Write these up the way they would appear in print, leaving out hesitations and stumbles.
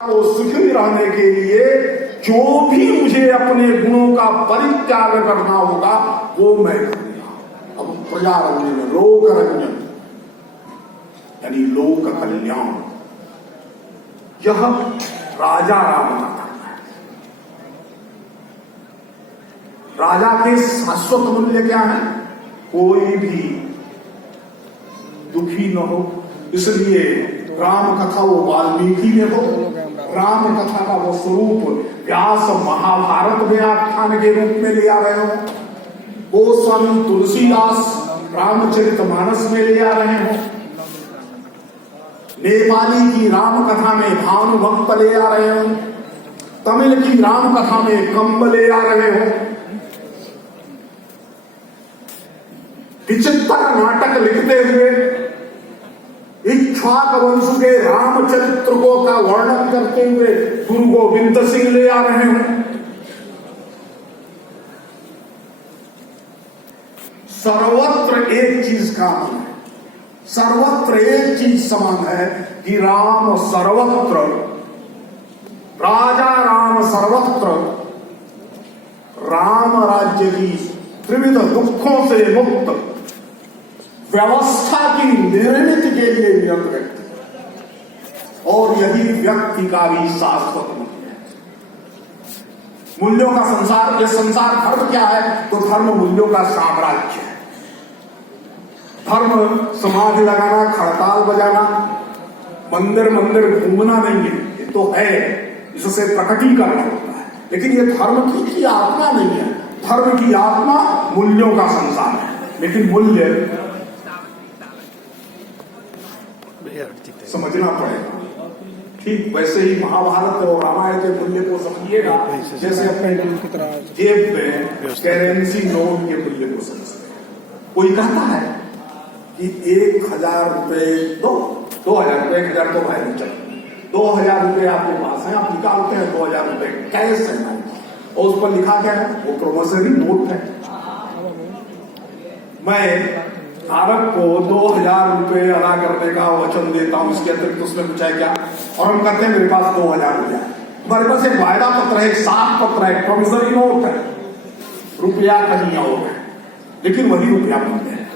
को सुखी रहने के लिए जो भी मुझे अपने गुणों का परित्याग करना होगा वो मैं करूंगा। अब प्रजारंजन लोक रंजन यानी लोक कल्याण, यह राजा राम का करना है। राजा के शाश्वत मूल्य क्या है? कोई भी दुखी न हो, इसलिए राम कथा वो वाल्मीकि में हो, राम कथा का वो स्वरूप व्यास महाभारत में आख्यान के रूप में ले आ रहे हो, गोस्वामी तुलसीदास रामचरितमानस में ले आ रहे हो, नेपाली की राम कथा में भानुभक्त ले आ रहे हो, तमिल की राम कथा में कंब ले आ रहे हो। विचित्र नाटक लिखते हुए इक्ष्वाक वंश के रामचरित्र को का वर्णन करते हुए गुरु गोविंद सिंह ले आ रहे हैं। सर्वत्र एक चीज कामन है, सर्वत्र एक चीज समान है कि राम सर्वत्र, राजा राम सर्वत्र, राम राज्य की त्रिविध दुखों से मुक्त व्यवस्था की निर्मित के लिए निरत व्यक्ति, और यही व्यक्ति का भी शाश्वत मूल्य है। मूल्यों का संसार, यह संसार धर्म क्या है? तो धर्म मूल्यों का साम्राज्य है। धर्म समाधि लगाना, खड़ताल बजाना, मंदिर मंदिर घूमना नहीं है, ये तो है, इससे प्रकटीकरण होता है, लेकिन ये धर्म की आत्मा नहीं है। धर्म की आत्मा मूल्यों का संसार है, लेकिन मूल्य समझना पड़ेगा। ठीक वैसे ही महाभारत और रामायण के मूल्य को समझिएगा जैसे अपने जेब में करेंसी नोट के मूल्य को समझते हैं। कोई कहता है कि 1000 रुपए दो, 2000 रुपए, 1000 तो भाई नहीं चलते, 2000 रुपए आपके पास है, आप निकालते हैं 2000 रुपए कैश है ना, और उस पर लिखा क्या है? वो प्रोमिसरी नोट है। मैं धारक को 2000 रुपए अदा करने का वचन देता हूं, इसके अतिरिक्त उसमें कुछ है क्या? और हम कहते हैं मेरे पास 2000 रुपया, हमारे पास एक वायदा पत्र है, एक साख पत्र है, प्रोमिसरी नोट है, रुपया कहीं और है, लेकिन वही रुपया बनते हैं।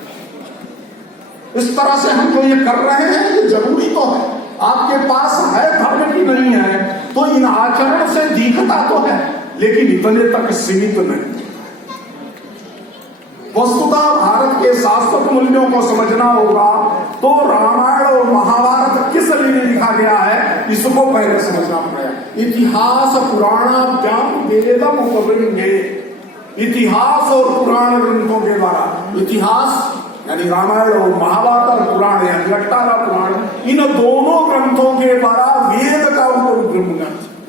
इस तरह से हम जो ये कर रहे हैं ये जरूरी तो है। आपके पास है, धर्म की नहीं है, तो इन आचरण से दिखता तो है, लेकिन इतने तक सीमित नहीं। वस्तुतः भारत के शाश्वत मूल्यों को समझना होगा तो रामायण और महाभारत किस लिए लिखा गया है इसको पहले समझना पड़ेगा। इतिहास पुराणाभ्याम वेदम उपबृंहे, इतिहास और पुराण ग्रंथों के द्वारा, इतिहास यानी रामायण और महाभारत और पुराण यानी 18 पुराण, इन दोनों ग्रंथों के द्वारा वेद का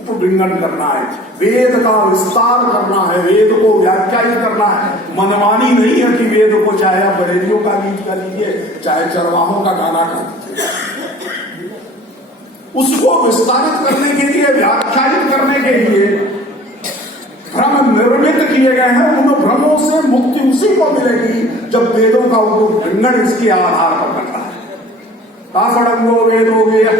उपबृंहन करना है, वेद का विस्तार करना है, वेद को व्याख्यायित करना है। मनमानी नहीं है कि वेद को चाहे आप बरेलियों का गीत कर लीजिए, चाहे चरवाहों का गाना कर लीजिए, उसको विस्तारित करने के लिए, व्याख्यायित करने के लिए भ्रम निर्मित किए गए हैं। उन भ्रमों से मुक्ति उसी को मिलेगी जब वेदों का उपबृंहन इसके आधार पर करना है। काफड़ंगो वेद हो गया,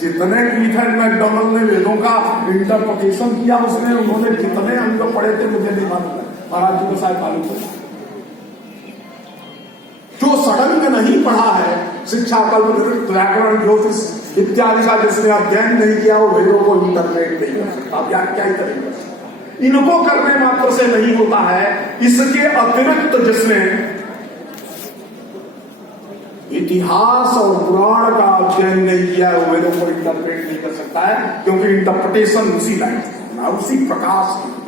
जितने पीटर मैकडॉनल्ड ने वेदों का इंटरप्रिटेशन किया उसमें उन्होंने कितने अंग पढ़े थे मुझे नहीं मालूम, महाराज जी को शायद मालूम है। जो सड़ंग नहीं पढ़ा है, शिक्षा कल्प व्याकरण ज्योतिष इत्यादि का जिसने अध्ययन नहीं किया, वो वेदों को इंटरप्रेट नहीं कर सकता, व्याख्या ही करेंगे। इनको करने मात्र से नहीं होता है, इसके अतिरिक्त जिसने इतिहास और पुराण का अध्ययन नहीं किया है वो वेदों को इंटरप्रेट नहीं कर सकता है, क्योंकि इंटरप्रिटेशन उसी लाइन, उसी प्रकाश की